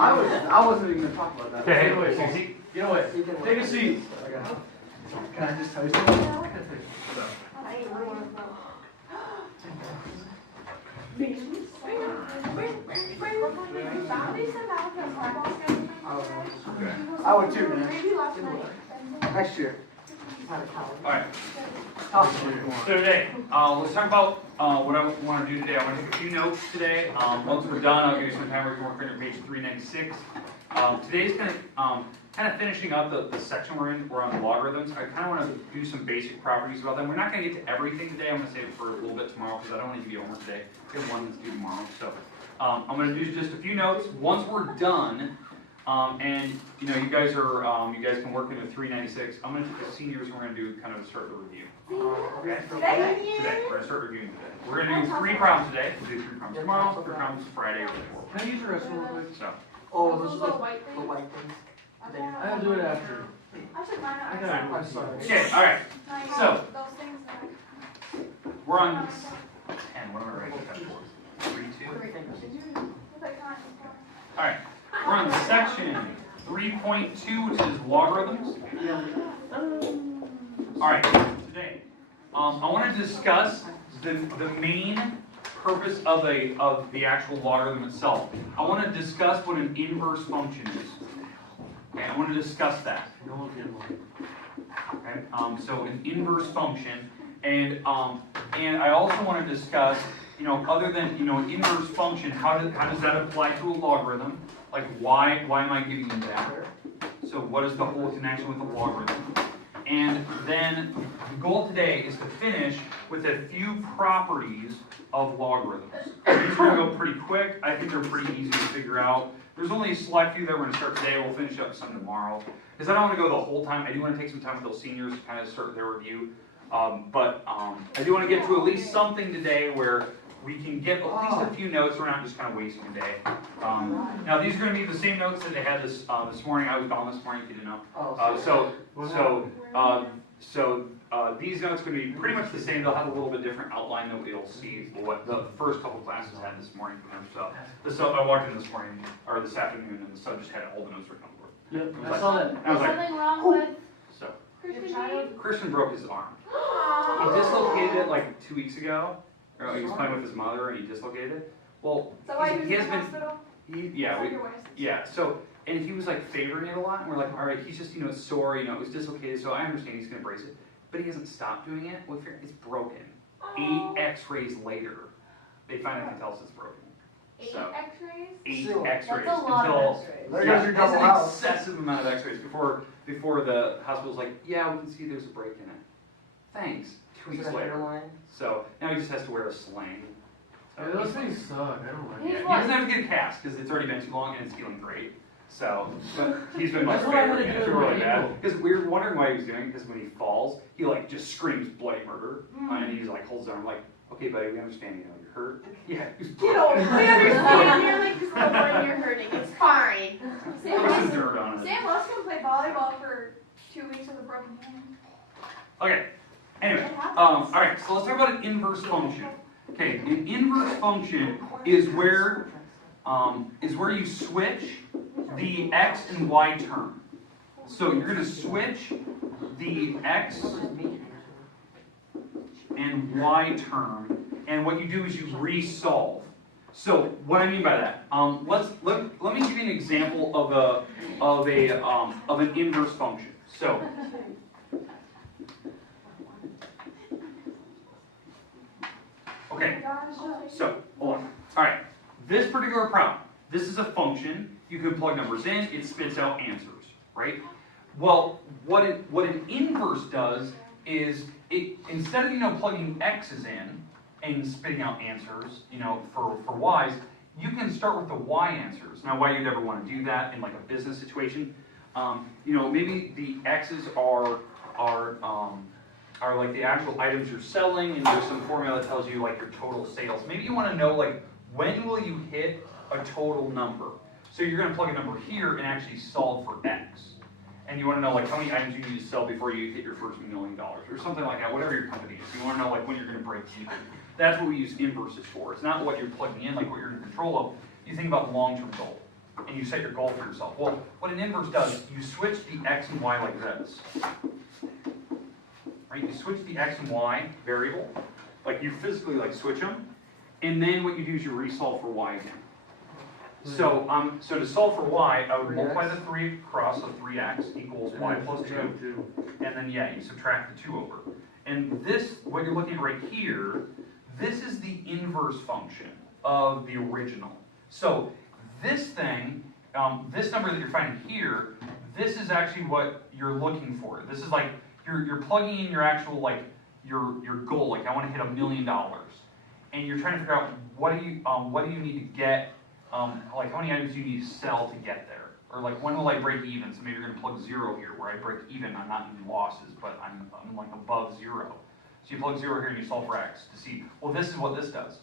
I wasn't even gonna talk about that. Okay, anyway, Susie, get away. Take a seat. Can I just tell you something? I would too, man. Next year. Alright. So today, let's talk about what I want to do today. I want to take a few notes today. Once we're done, I'll give you some time where you can work on your page 396. Today's kind of finishing up the section we're in. We're on logarithms. I kind of want to do some basic properties about them. We're not going to get to everything today. I'm going to save it for a little bit tomorrow because I don't want to give you homework today. I have one that's due tomorrow. So I'm going to do just a few notes. Once we're done, and you know, you guys can work into 396. I'm going to take the seniors and we're going to do kind of start the review. Okay? Today. We're going to start reviewing today. We're going to do 3 problems today. We'll do 3 problems tomorrow, 3 problems Friday, or 4. Can I use the rest real quick? So. Oh, those are the white things. I'll do it after. I'm sorry. Okay, alright. So, we're on 10. What am I writing that for? 3, 2? Alright. We're on section 3.2, which is logarithms. Alright, today, I want to discuss the main purpose of the actual logarithm itself. I want to discuss what an inverse function is. Okay, I want to discuss that. Okay, so an inverse function, and I also want to discuss, you know, other than, you know, an inverse function, how does that apply to a logarithm? Like, why am I giving you that? So what is the whole connection with the logarithm? And then the goal today is to finish with a few properties of logarithms. These are going to go pretty quick. I think they're pretty easy to figure out. There's only a select few that we're going to start today. We'll finish up some tomorrow. Because I don't want to go the whole time. I do want to take some time with those seniors to kind of start their review. But I do want to get to at least something today where we can get at least a few notes. We're not just kind of wasting a day. Now these are going to be the same notes that they had this morning. I was gone this morning, if you didn't know. So these notes are going to be pretty much the same. They'll have a little bit different outline than we'll see what the first couple classes had this morning from them. So I walked in this morning, or this afternoon, and the sub just had all the notes written on the board. Yep, I saw that. Is something wrong with Christian broke his arm. He dislocated it like 2 weeks ago. Or he was playing with his mother and he dislocated it. Well, he has been. Yeah. So, and he was like favoring it a lot. And we're like, all right, he's just, you know, sore. You know, it was dislocated. So I understand he's gonna brace it, but he hasn't stopped doing it. Well, it's broken. 8 X-rays later, they finally can tell us it's broken. 8 So, X-rays? 8 X-rays. That's a lot of X-rays. That's an excessive amount of X-rays before the hospital's like, yeah, we can see there's a break in it. Thanks. 2 weeks later. So now he just has to wear a sling. So yeah, those things suck. I don't like it. Yeah, he doesn't have to get a cast because it's already been too long and it's healing great. So, but he's been much better. It's really bad because we were wondering why he was doing it. Because when he falls, he like just screams bloody murder, and he's like holds on. I'm like, okay, buddy, we understand. You know, you're hurt. Yeah, you know, we understand. You're like just over you're hurting. It's fine. Put some dirt on it. Sam was gonna play volleyball for 2 weeks with a broken hand. Okay. Anyway, all right. So let's talk about an inverse function. Okay, an inverse function is where you switch the x and y term. So you're going to switch the x and y term, and what you do is you resolve. So what I mean by that, let me give you an example of an inverse function. So. Okay, so, hold on. Alright, this particular problem, this is a function. You can plug numbers in, it spits out answers, right? Well, what an inverse does is, instead of, you know, plugging x's in and spitting out answers, you know, for y's, you can start with the y answers. Now, why you'd ever want to do that in like a business situation, you know, maybe the x's are like the actual items you're selling, and there's some formula that tells you like your total sales. Maybe you want to know like when will you hit a total number. So you're going to plug a number here and actually solve for x. And you want to know like how many items you need to sell before you hit your first $1 million or something like that, whatever your company is. You want to know like when you're going to break even. That's what we use inverses for. It's not what you're plugging in, like what you're in control of. You think about long-term goal. and you set your goal for yourself. Well, what an inverse does, you switch the x and y like this. Right? You switch the x and y variable, like you physically like switch them, and then what you do is you resolve for y again. So to solve for y, I would multiply the 3 across, so 3x equals y plus 2, and then yeah, you subtract the 2 over. And this, what you're looking at right here, this is the inverse function of the original. So this thing, this number that you're finding here, this is actually what you're looking for. This is like, you're plugging in your actual, like, your goal, like I want to hit $1 million. And you're trying to figure out what do you need to get, like how many items do you need to sell to get there? Or like when will I break even? So maybe you're going to plug 0 here, where I break even, I'm not in losses, but I'm like above 0. So you plug 0 here and you solve for x to see, well this is what this does.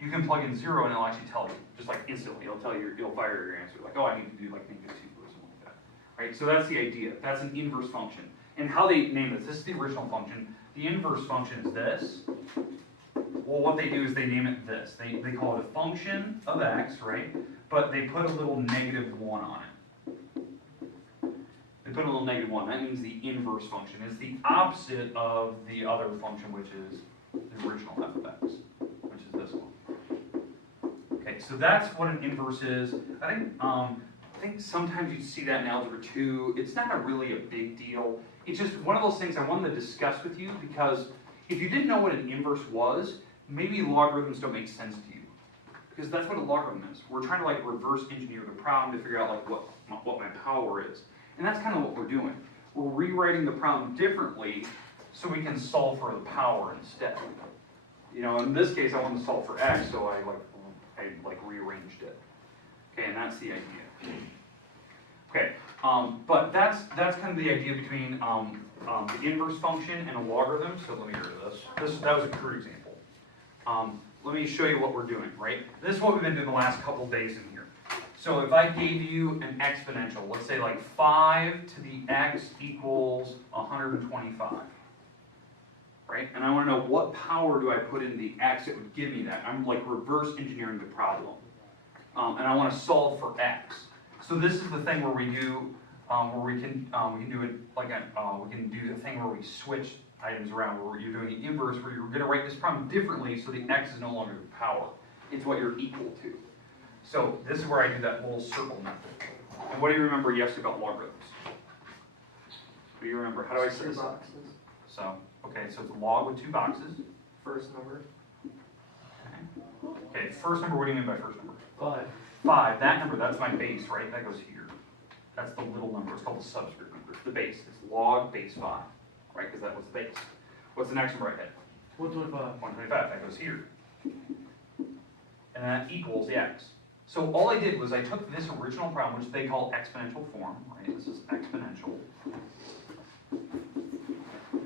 You can plug in 0 and it'll actually tell you, just like instantly, it'll tell you, it'll fire your answer. Like, oh, I need to do like -2 or something like that. Right? So that's the idea. That's an inverse function. And how they name this is the original function. The inverse function is this. Well, what they do is they name it this. They call it a function of x, right? But they put a little -1 on it. They put a little -1. That means the inverse function. It's the opposite of the other function, which is the original f of x, which is this one. Okay, so that's what an inverse is. I think sometimes you see that in Algebra 2. It's not really a big deal. It's just one of those things I wanted to discuss with you, because if you didn't know what an inverse was, maybe logarithms don't make sense to you. Because that's what a logarithm is. We're trying to like reverse engineer the problem to figure out like what my power is. And that's kind of what we're doing. We're rewriting the problem differently so we can solve for the power instead. You know, in this case I wanted to solve for x, so I rearranged it. Okay, and that's the idea. Okay, but that's kind of the idea between the inverse function and a logarithm. So let me get rid of this. That was a crude example. Let me show you what we're doing, right? This is what we've been doing the last couple of days in here. So if I gave you an exponential, let's say like 5 to the x equals 125, right? And I want to know what power do I put in the x that would give me that. I'm like reverse engineering the problem. And I want to solve for x. So this is the thing where we do, where we can do it like we can do the thing where we switch items around, where you're doing the inverse, where you're going to write this problem differently, so the x is no longer the power; it's what you're equal to. So this is where I do that little circle method. And what do you remember yesterday about logarithms? What do you remember? How do I say this? 2 boxes. So okay, so it's log with 2 boxes. First number. Okay, first number. What do you mean by first number? 5. 5, that number, that's my base, right? That goes here. That's the little number. It's called the subscript number. It's the base. It's log base 5, right? Because that was the base. What's the next number I hit? 125. 125. That goes here. And that equals the x. So all I did was I took this original problem, which they call exponential form, right? This is exponential.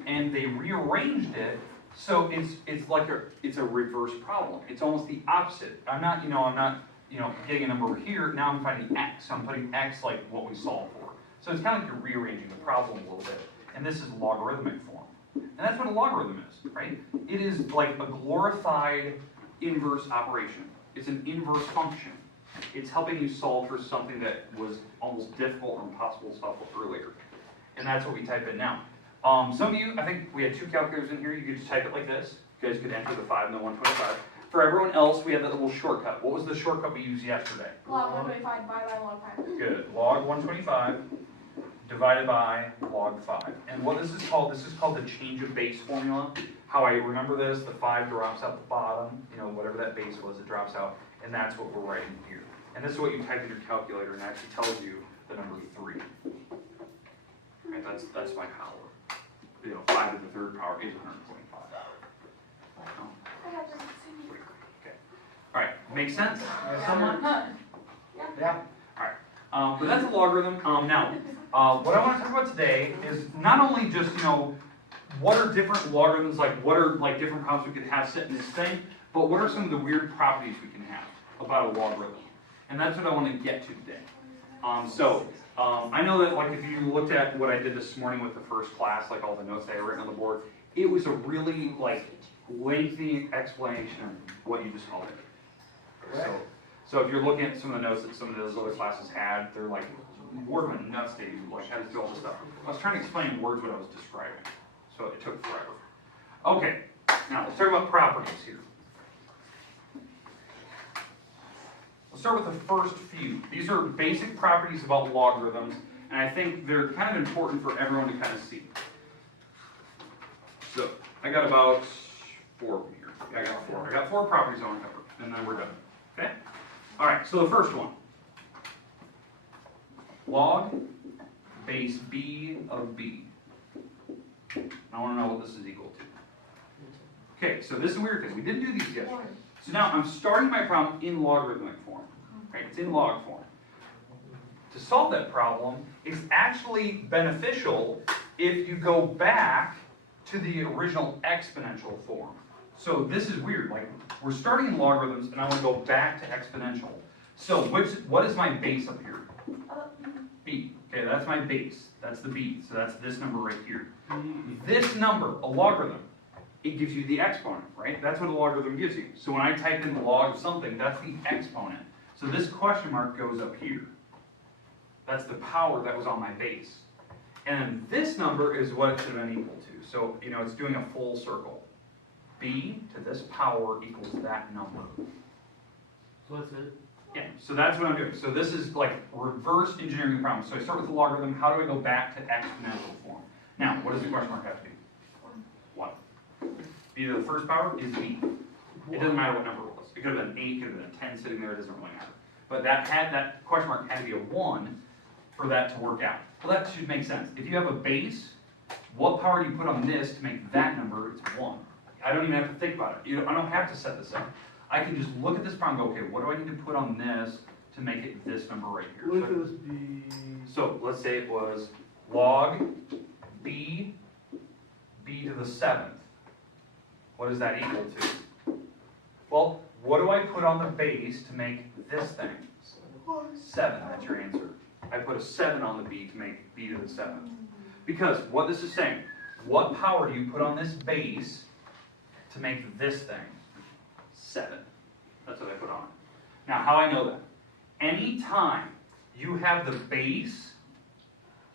And they rearranged it so it's like it's a reverse problem. It's almost the opposite. I'm not getting a number over here. Now I'm finding x. So I'm putting x like what we solved for. So it's kind of like you're rearranging the problem a little bit. And this is logarithmic form. And that's what a logarithm is, right? It is like a glorified inverse operation. It's an inverse function. It's helping you solve for something that was almost difficult or impossible to solve earlier. And that's what we type in now. Some of you, I think we had 2 calculators in here. You could just type it like this. You guys could enter the 5 and the 125. For everyone else, we had that little shortcut. What was the shortcut we used yesterday? Log 125 divided by log 5. Good. Log 125 divided by log 5. And what this is called the change of base formula. How I remember this, the 5 drops out the bottom, whatever that base was, it drops out, and that's what we're writing here. And this is what you type in your calculator, and it actually tells you the number 3. Right, that's my power. 5 to the 3rd power is 125. Okay. All right, makes sense? Someone? Yeah. All right. But that's a logarithm. Now, what I want to talk about today is not only just what are different logarithms, like what are like different problems we could have set in this thing, but what are some of the weird properties we can have about a logarithm? And that's what I want to get to today. I know that like if you looked at what I did this morning with the first class, like all the notes that I had written on the board, it was a really like lengthy explanation of what you just called it. So if you're looking at some of the notes that some of those other classes had, they're like, word went nuts, Dave, like how to do all this stuff. I was trying to explain in words what I was describing, so it took forever. Okay, now let's talk about properties here. Let's start with the first few. These are basic properties about logarithms, and I think they're kind of important for everyone to kind of see. So, I got about 4 of them here. Yeah, I got 4. I got 4 properties I want to cover, and then we're done. Okay? Alright, so the first one. Log base b of b. I want to know what this is equal to. Okay, so this is a weird thing. We didn't do these yesterday. So now I'm starting my problem in logarithmic form. Right? It's in log form. To solve that problem, it's actually beneficial if you go back to the original exponential form. So this is weird. Like, we're starting in logarithms, and I want to go back to exponential. So what is my base up here? B. Okay, that's my base. That's the b. So that's this number right here. This number, a logarithm, it gives you the exponent, right? That's what a logarithm gives you. So when I type in the log of something, that's the exponent. So this question mark goes up here. That's the power that was on my base. And this number is what it should have been equal to. So, you know, it's doing a full circle. B to this power equals that number. So that's it? Yeah, so that's what I'm doing. So this is like reverse engineering the problem. So I start with the logarithm. How do I go back to exponential form? Now, what does the question mark have to be? 1. B to the first power is b. It doesn't matter what number it was. It could have been 8, could have been a 10 sitting there. It doesn't really matter. But that question mark had to be a 1 for that to work out. Well, that should make sense. If you have a base, what power do you put on this to make that number? It's 1. I don't even have to think about it. I don't have to set this up. I can just look at this problem and go, okay, what do I need to put on this to make it this number right here? What if it was b? So let's say it was log b to the 7th. What is that equal to? Well, what do I put on the base to make this thing? 7, that's your answer. I put a 7 on the b to make b to the 7th. Because what this is saying, what power do you put on this base to make this thing? 7. That's what I put on it. Now, how I know that? Anytime you have the base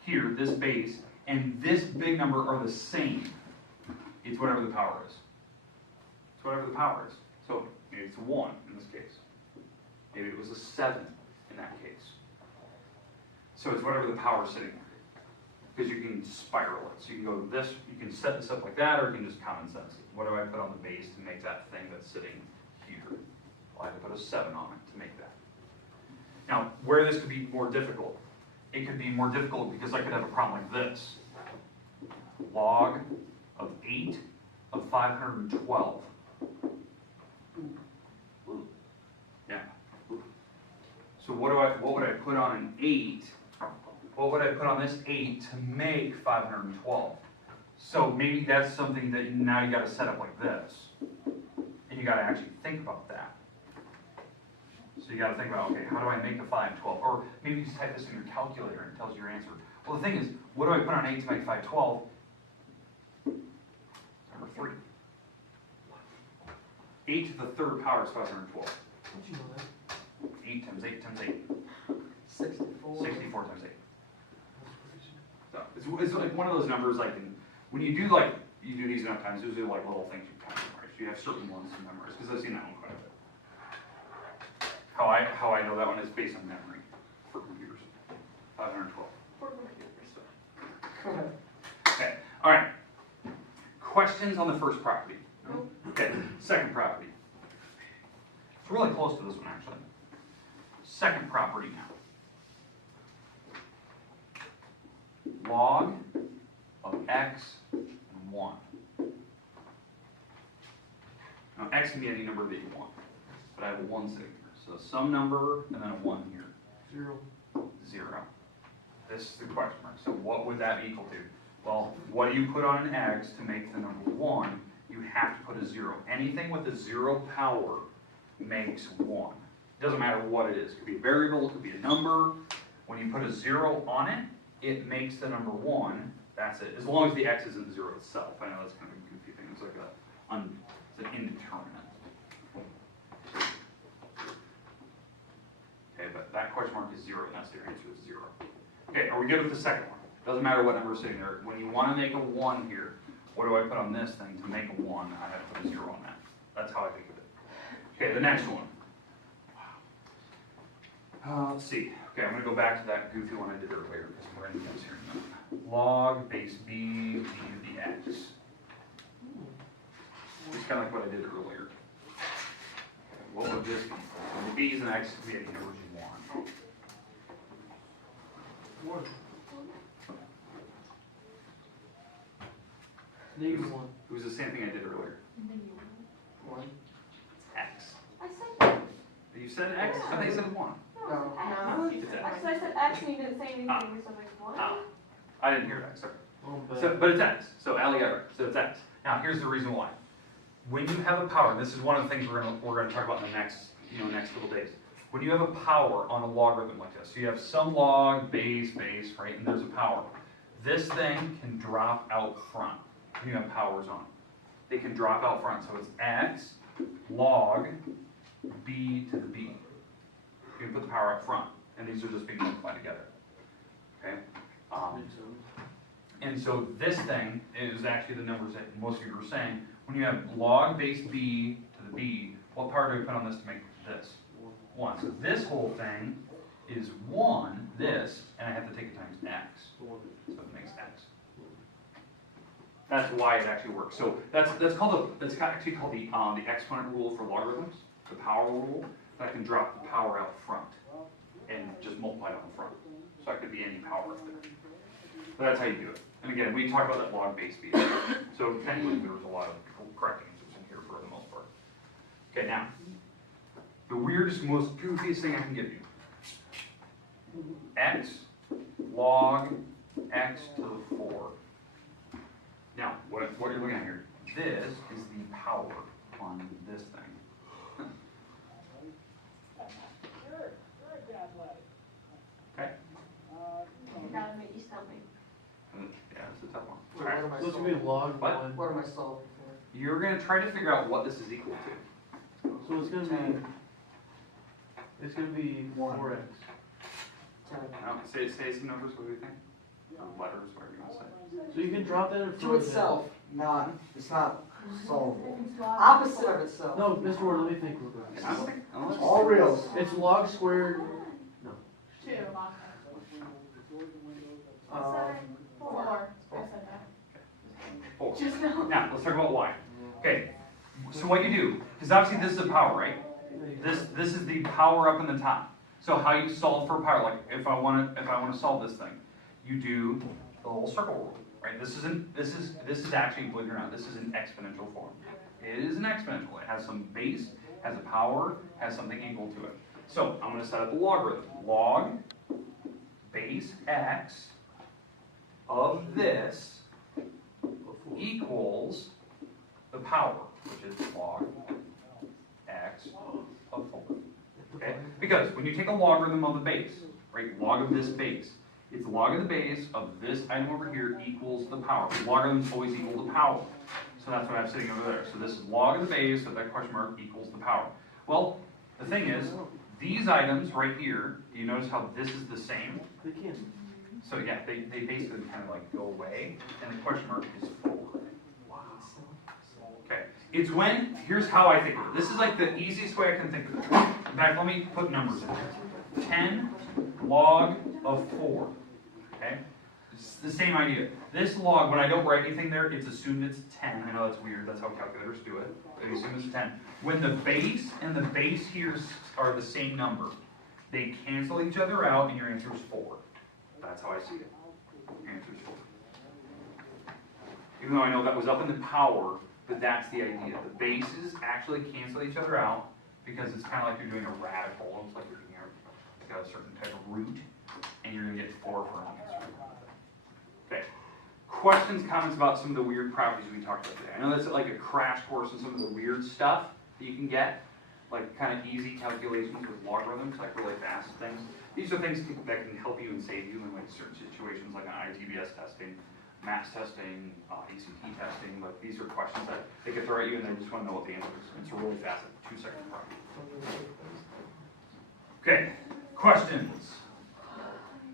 here, this base, and this big number are the same, it's whatever the power is. It's whatever the power is. So maybe it's a 1 in this case. Maybe it was a 7 in that case. So it's whatever the power is sitting there. Because you can spiral it. So you can go this, you can set this up like that, or you can just common sense it. What do I put on the base to make that thing that's sitting here? Well, I have to put a 7 on it to make that. Now, where this could be more difficult, it could be more difficult because I could have a problem like this. Log of 8 of 512. Yeah. So what would I put on an 8? What would I put on this 8 to make 512? So maybe that's something that now you got to set up like this. And you got to actually think about that. So you got to think about, okay, how do I make a 512? Or maybe you just type this in your calculator and it tells you your answer. Well, the thing is, what do I put on 8 to make 512? Number 3. 8 to the 3rd power is 512. How'd you know that? 8 times 8 times 8. 64. 64 times 8. So it's like one of those numbers, like when you do these enough times, those are like little things you kind of memorize. You have certain ones to memorize, because I've seen that one quite a bit. How I know that one is based on memory for computers. 512. For computers. So. Okay, all right. Questions on the first property? No? Okay, second property. It's really close to this one, actually. Second property now. Log of x and 1. Now, x can be any number that you want, but I have a 1 sitting here. So some number and then a 1 here. 0. 0. This is the question mark. So what would that equal to? Well, what do you put on an x to make the number 1? You have to put a 0. Anything with a 0 power makes 1. It doesn't matter what it is. It could be a variable, it could be a number. When you put a 0 on it, it makes the number 1. That's it. As long as the x isn't 0 itself. I know that's kind of a goofy thing. It's like it's an indeterminate. that question mark is 0, and that's their answer is 0. Okay, are we good with the second one? Doesn't matter what number is sitting there. When you want to make a 1 here, what do I put on this thing to make a 1? I have to put a 0 on that. That's how I think of it. Okay, the next one. Let's see. Okay, I'm going to go back to that goofy one I did earlier because we're in the here. Log base b to the x. It's kind of like what I did earlier. What would this be? So the b's and x's would be any numbers you want. Negative 1. It was the same thing I did earlier. 1. X. I said You said x? I thought you said 1. no. It's I x. said X and you didn't say anything, so I'm like, what? I didn't hear x, sorry. Oh, So, but it's x. So Allie got it right. So it's x. Now here's the reason why. When you have a power, this is one of the things we're gonna talk about in the next couple days. When you have a power on a logarithm like this, so you have some log, base, right, and there's a power. This thing can drop out front when you have powers on. They can drop out front, so it's x log b to the b. You can put the power up front, and these are just being multiplied together. Okay. And so this thing is actually the numbers that most of you were saying. When you have log base b to the b, what power do we put on this to make this? 1. So this whole thing is 1, this, and I have to take it times x. So it makes x. That's why it actually works. So that's actually called the exponent rule for logarithms, the power rule. That I can drop the power out front and just multiply it on the front. So it could be any power up there. But that's how you do it. And again, we talked about that log base b. So technically there was a lot of correct answers in here for the most part. Okay, now, the weirdest, most goofiest thing I can give you. X log x to the 4. Now, what you're looking at here, this is the power on this thing. Okay? That would make you stump me. Yeah, it's a tough one. What Alright. am I solving? So it's going to be log What? 1. What am I solving for? You're going to try to figure out what this is equal to. So it's going to be 4x. Say some numbers, what do you think? Letters, whatever you want to say. So you can drop that in front To of it. itself, it's not solvable. Opposite of itself. No, Mr. Ward, let me think real quick. I don't think, unless All reals. It's log squared. No. 2. Um, 4. I said that. 4. Just now. Now, let's talk about y. Okay, so what you do, because obviously this is a power, right? This is the power up in the top. So how you solve for power, like if I want to solve this thing, you do the little circle rule, right? This is actually, believe it or not, this is an exponential form. It is an exponential. It has some base, has a power, has something equal to it. So I'm going to set up a logarithm. Log base x of this equals the power, which is log x of 4. Okay? Because when you take a logarithm of the base, right, log of this base, it's log of the base of this item over here equals the power. Logarithms always equal the power. So that's what I'm sitting over there. So this is log of the base of that question mark equals the power. Well, the thing is, these items right here, do you notice how this is the same? They can. So yeah, they basically kind of like go away, and the question mark is 4. Wow. Okay. It's when, here's how I think of it. This is like the easiest way I can think of it. In fact, let me put numbers in there. 10 log of 4. Okay? It's the same idea. This log, when I don't write anything there, it's assumed it's 10. I know that's weird, that's how calculators do it. They assume it's 10. When the base and the base here are the same number, they cancel each other out and your answer is 4. That's how I see it. Your answer is 4. Even though I know that was up in the power, but that's the idea. The bases actually cancel each other out because it's kind of like you're doing a radical. It's like you're doing a certain type of root, and you're going to get 4 for an answer. Okay. Questions, comments about some of the weird properties we talked about today? I know that's like a crash course in some of the weird stuff that you can get, like kind of easy calculations with logarithms, like really fast things. These are things that can help you and save you in like certain situations, like on ITBS testing, math testing, ACT testing. Like these are questions that they could throw at you, and they just want to know what the answer is. It's a really fast, like 2-second problem. Okay. Questions?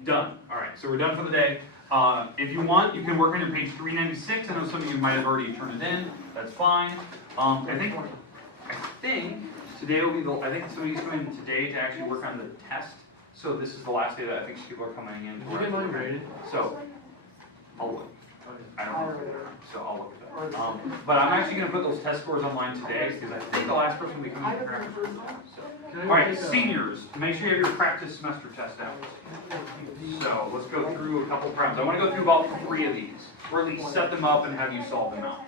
Done. All right, so we're done for the day. If you want, you can work on your page 396. I know some of you might have already turned it in. That's fine. I think today will be I think somebody's coming today to actually work on the test. So this is the last day that I think people are coming in. Did you get mine graded? So, I'll look. I don't know. So I'll look at that. But I'm actually going to put those test scores online today because I think the last person will be coming to practice. So. All right, seniors, make sure you have your practice semester test out. So let's go through a couple problems. I want to go through about 3 of these, or at least set them up and have you solve them out.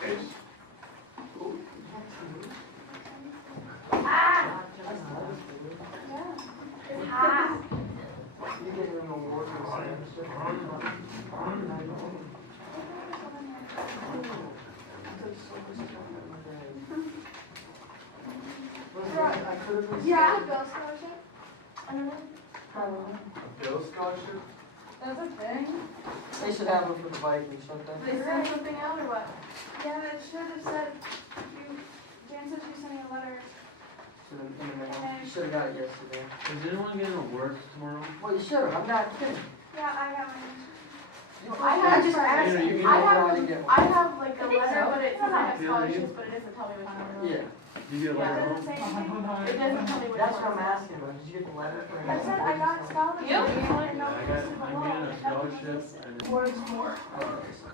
Okay. It's hot. Yeah, Bill scholarship. I don't know. Bill scholarship? That's a thing. They should have one for the Vikings, shouldn't they? They sent something out or what? Yeah, it should have said, Jan said she sent me a letter. You should have got it yesterday. Is anyone getting to work tomorrow? Well, you should have, I'm not kidding. Yeah, I got mine. I have like a letter, so. but it says I have scholarships, but it doesn't tell me which one. Yeah. Did you get a Yeah, letter it home? doesn't say anything. It doesn't tell me which one. That's what I'm asking about, did you get the letter? I said I got scholarship. Yeah, I'm getting a scholarship and More.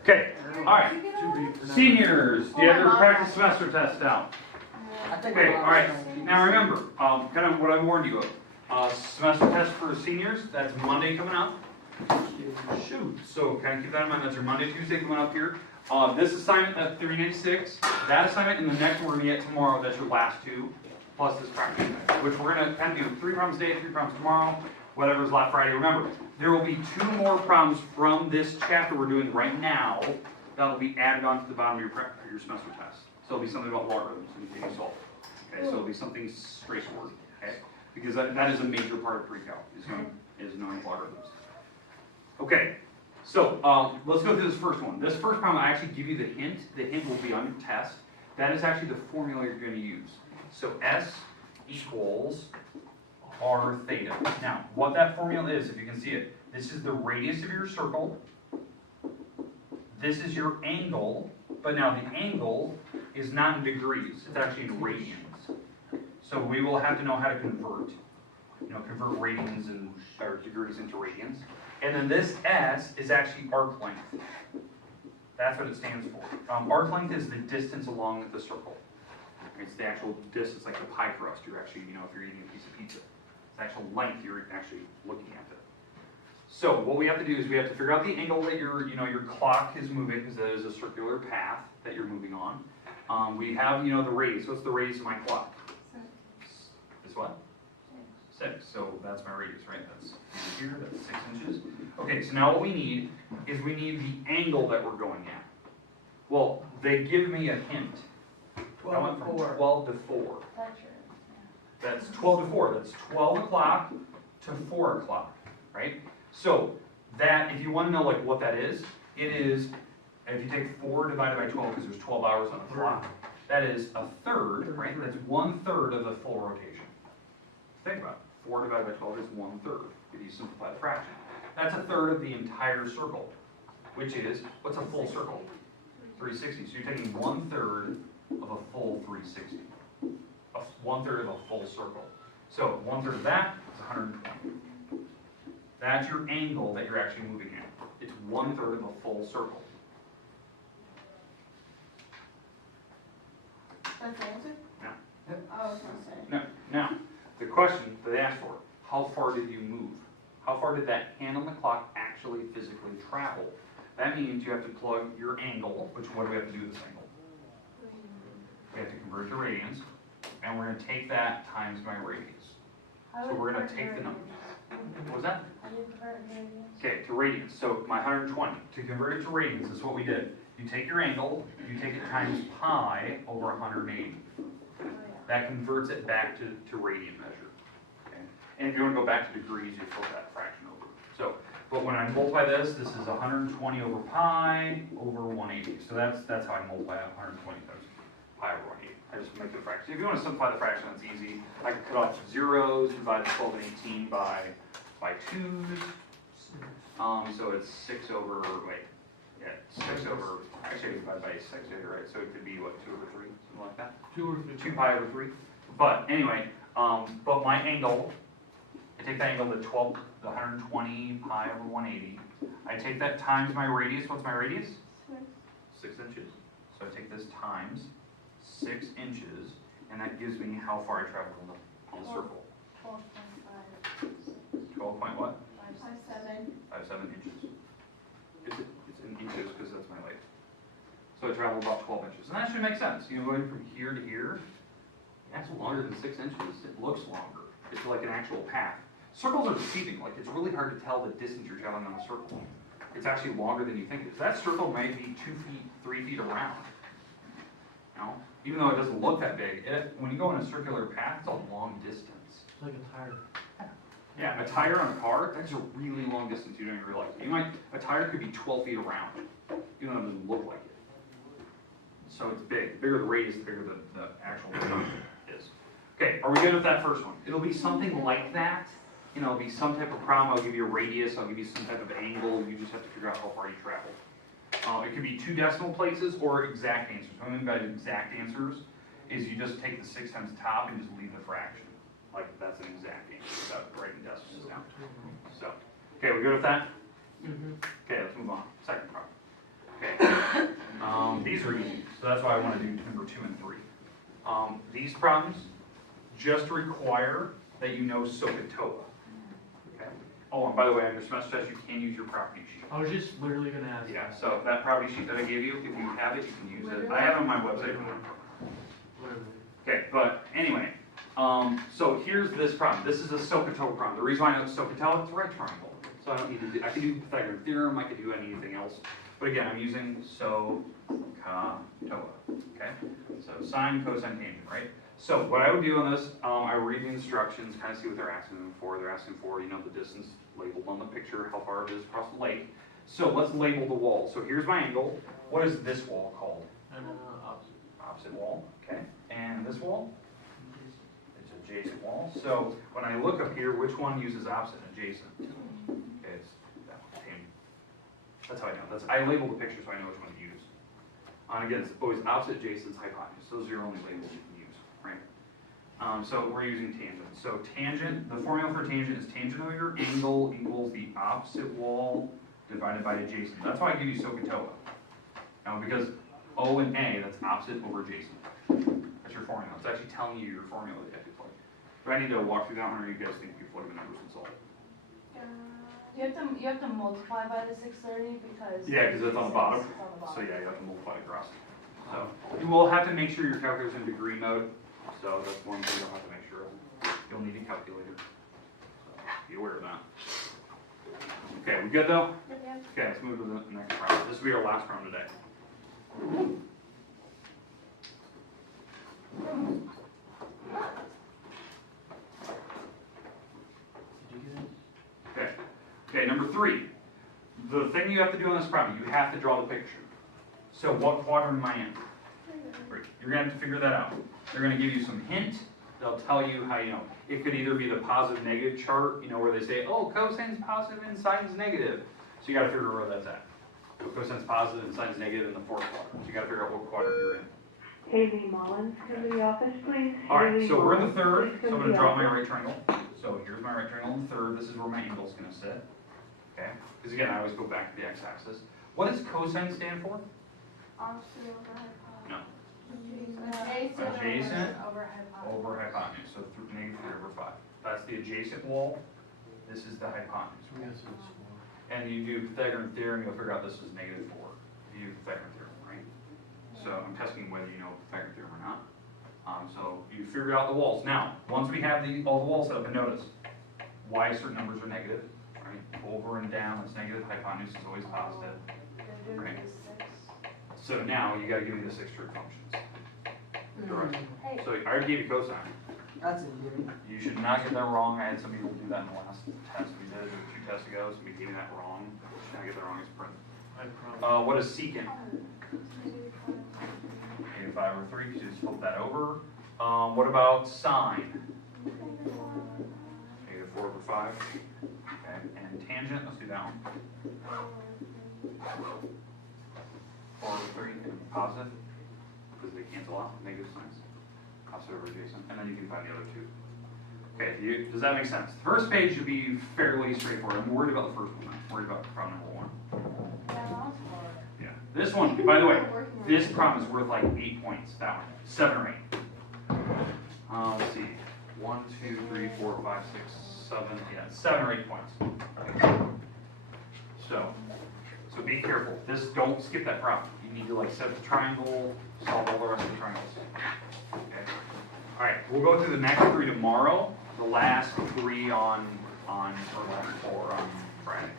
Okay, all right. two weeks for now. Seniors, do you have your practice semester test out? I think Okay, I'm all right. Now remember, kind of what I warned you of. Semester test for seniors, that's Monday coming up. Shoot, so kind of keep that in mind. That's your Monday, Tuesday coming up here. This assignment, that's 396. That assignment and the next one we're going to get tomorrow, that's your last 2, plus this practice, which we're going to kind of do 3 problems today, 3 problems tomorrow, whatever's last Friday. Remember, there will be 2 more problems from this chapter we're doing right now that will be added on to the bottom of your semester test. So it'll be something about logarithms and getting solved. Okay, so it'll be something straightforward, okay? Because that is a major part of pre-cal, is knowing logarithms. Okay, so let's go through this first one. This first problem, I actually give you the hint. The hint will be on your test. That is actually the formula you're going to use. So S equals R theta. Now, what that formula is, if you can see it, this is the radius of your circle. This is your angle, but now the angle is not in degrees. It's actually in radians. So we will have to know how to convert radians and or degrees into radians. And then this S is actually arc length. That's what it stands for. Arc length is the distance along the circle. It's the actual distance, like the pie crust. You're actually, if you're eating a piece of pizza, it's the actual length you're actually looking at it. So what we have to do is we have to figure out the angle that your clock is moving, because that is a circular path that you're moving on. We have, the radius. What's the radius of my clock? 6. It's what? 6. So that's my radius, right? That's here, that's 6 inches. Okay, so now what we need is we need the angle that we're going at. Well, they give me a hint. I went from 12 to 4. That's 12 to 4. That's 12 o'clock to 4 o'clock, right? So that, if you want to know what that is, it is, if you take 4 divided by 12, because there's 12 hours on the clock, that is a third, right? That's 1/3 of the full rotation. Think about it. 4 divided by 12 is 1/3. If you simplify the fraction, that's a third of the entire circle, which is, what's a full circle? 360. So you're taking 1/3 of a full 360. 1/3 of a full circle. So 1/3 of that is 120. That's your angle that you're actually moving at. It's 1/3 of a full circle. That's the answer? No. Oh, I was gonna say. No. Now, the question that they asked for, how far did you move? How far did that hand on the clock actually physically travel? That means you have to plug your angle, which what do we have to do with this angle? We have to convert to radians, and we're going to take that times my radius. So we're going to take the number. What was that? I did convert it to radians. Okay, to radians. So my 120. To convert it to radians is what we did. You take your angle, you take it times pi over 180. That converts it back to radian measure. Okay? And if you want to go back to degrees, you flip that fraction over. So, but when I multiply this is 120 over pi over 180. So that's how I multiply 120 times pi over 180. I just make it a fraction. If you want to simplify the fraction, that's easy. I can cut off zeros, divide 12 and 18 by 2's. So it's 6 over, actually I divide by 6 here, right? So it could be what, 2 over 3, something like that? 2 over 3. 2 pi over 3. But anyway, but my angle, I take that angle to 120 pi over 180. I take that times my radius. What's my radius? 6 inches. So I take this times 6 inches, and that gives me how far I traveled on the circle. 12.5. 12 point what? 5.7. 5.7 inches. It's in inches because that's my length. So I traveled about 12 inches. And that should make sense. You know, going from here to here, that's longer than 6 inches. It looks longer. It's like an actual path. Circles are deceiving. Like, it's really hard to tell the distance you're traveling on a circle. It's actually longer than you think it is. That circle may be 2 feet, 3 feet around. You know? Even though it doesn't look that big, when you go on a circular path, it's a long distance. It's like a tire. Yeah, a tire on a car, that's a really long distance you don't even realize. A tire could be 12 feet around, even though it doesn't look like it. So it's big. The bigger the radius, the bigger the actual number is. Okay, are we good with that first one? It'll be something like that. You know, it'll be some type of problem. I'll give you a radius, I'll give you some type of angle. You just have to figure out how far you traveled. It could be 2 decimal places or exact answers. What I mean by exact answers is you just take the 6 times top and just leave the fraction. Like, that's an exact answer without writing decimals down. So, okay, we good with that? Okay, let's move on. Second problem. Okay, these are easy, so that's why I want to do number 2 and 3. These problems just require that you know SOHCAHTOA. Okay. Oh, and by the way, on your semester test, you can use your property sheet. I was just literally going to ask. Yeah, so that property sheet that I gave you, if you have it, you can use it. I have it on my website. Okay, but anyway, so here's this problem. This is a SOHCAHTOA problem. The reason why I know it's SOHCAHTOA, it's a right triangle. So I don't need to do, I can do Pythagorean theorem, I could do anything else. But again, I'm using SOHCAHTOA, okay? So sine, cosine, tangent, right? So what I would do on this, I would read the instructions, kind of see what they're asking for. They're asking for, you know, the distance labeled on the picture, how far it is across the lake. So let's label the wall. So here's my angle. What is this wall called? Opposite. Opposite wall, okay. And this wall? It's adjacent wall. So when I look up here, which one uses opposite and adjacent? Okay, it's that one, tangent. That's how I know. I label the picture so I know which one to use. And again, it's always opposite, adjacent, hypotenuse. Those are your only labels you can use, right? So we're using tangent. So tangent, the formula for tangent is tangent over your angle equals the opposite wall divided by adjacent. That's why I give you SOHCAHTOA. Now, because O and A, that's opposite over adjacent. That's your formula. It's actually telling you your formula that you have to plug. Do I need to walk through that one, or you guys think you plug the numbers and solve? You have to multiply by the 630 because... Yeah, because it's on the bottom. So yeah, you have to multiply across. So you will have to make sure your calculator's in degree mode. So that's one thing you'll have to make sure of. You'll need a calculator. So be aware of that. Okay, we good though? Yeah. Okay, let's move to the next problem. This will be our last problem today. Okay. Okay, number 3. The thing you have to do on this problem, you have to draw the picture. So what quadrant am I in? You're going to have to figure that out. They're going to give you some hint. They'll tell you how, you know, it could either be the positive negative chart, you know, where they say, oh, cosine's positive and sine's negative. So you got to figure out where that's at. So cosine's positive and sine's negative in the 4th quadrant. So you got to figure out what quadrant you're in. Haley Mullins, come to the office, please. Alright, so we're in the Mullins, 3rd, please so I'm come going to the draw my office. right triangle. So here's my right triangle in the 3rd. This is where my angle's going to sit. Okay? Because again, I always go back to the x-axis. What does cosine stand for? Opposite over hypotenuse. No. Adjacent over Over hypotenuse, so negative 3 over 5. That's the adjacent wall. This is the hypotenuse. And you do Pythagorean theorem, you'll figure out this is negative 4. You do Pythagorean theorem, right? So I'm testing whether you know Pythagorean theorem or not. So you figure out the walls. Now, once we have all the walls set up, and notice why certain numbers are negative, right? Over and down is negative, hypotenuse is always positive. Right. So now you got to give me the 6 trig functions. Correct. Hey. So I already gave you cosine. That's a given. You should not get that wrong. I had some people do that in the last test we did, or 2 tests ago. Somebody gave me that wrong. You should not get that wrong as print. What is secant? -5. 5/3, because you just flip that over. What about sine? -4/5. Okay, and tangent, let's do that one. 4/3 and positive, because they cancel out, negative signs. Opposite over adjacent, and then you can find the other two. Okay, does that make sense? The first page should be fairly straightforward. I'm worried about the first one. I'm worried about problem number 1. Yeah. This one, by the way, this problem is worth like 8 points. That one, 7 or 8. Let's see. 1, 2, 3, 4, 5, 6, 7. Yeah, 7 or 8 points. So be careful. Don't skip that problem. You need to like set the triangle, solve all the rest of the triangles. Okay. All right, we'll go through the next 3 tomorrow. The last 3 or last 4 on Friday.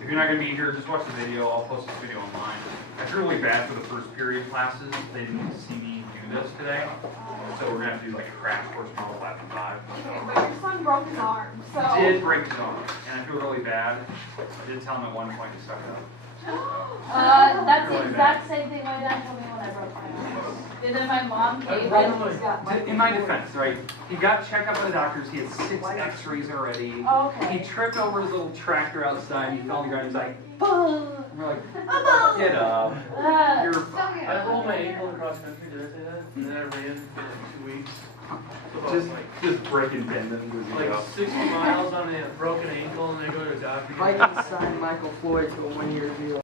If you're not going to be here, just watch the video. I'll post this video online. I feel really bad for the first period classes. They didn't see me do this today. So we're going to have to do like a crash course model 5 and 5. Okay, but your son broke his arm, so. He did break his arm, and I feel really bad. I did tell him at one point to suck it up. That's the Really exact same thing my dad told me when I broke my arm. And then my mom came and. In my defense, right? He got checked out by the doctors. He had 6 X-rays already. Oh, He okay. tripped over his little tractor outside. He fell on the ground. He's like, "Boom!" And we're like, "Get up! You're fine." I rolled my ankle in cross country, did I say that? And then I ran for like 2 weeks. So just breaking tendons. like 60 miles on a broken ankle, and then go to a doctor. Vikings signed Michael Floyd to a 1-year deal.